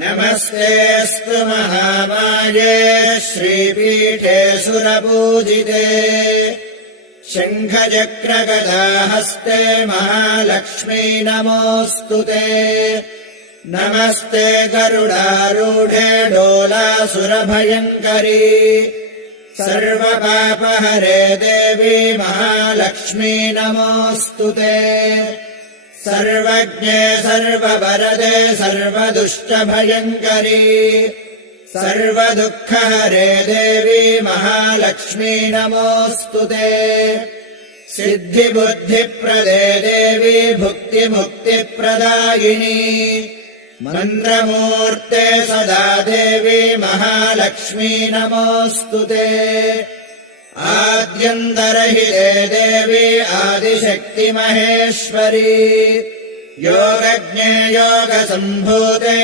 नमस्तेऽस्तु महामाये श्रीपीठे सुरपूजिते शङ्खचक्रगदाहस्ते महालक्ष्मी नमोऽस्तु ते नमस्ते गरुडारूढे डोलासुरभयङ्करी सर्वपापहरे देवी महालक्ष्मी नमोऽस्तु ते सर्वज्ञे सर्ववरदे सर्वदुष्टभयङ्करी सर्वदुःखहरे देवी महालक्ष्मी नमोऽस्तु ते सिद्धिबुद्धिप्रदे देवी भुक्तिमुक्तिप्रदायिनी मन्त्रमूर्ते सदा देवी महालक्ष्मी नमोऽस्तु ते आद्यन्तरहिते देवी आदिशक्तिमहेश्वरी योगज्ञे योगसम्भूते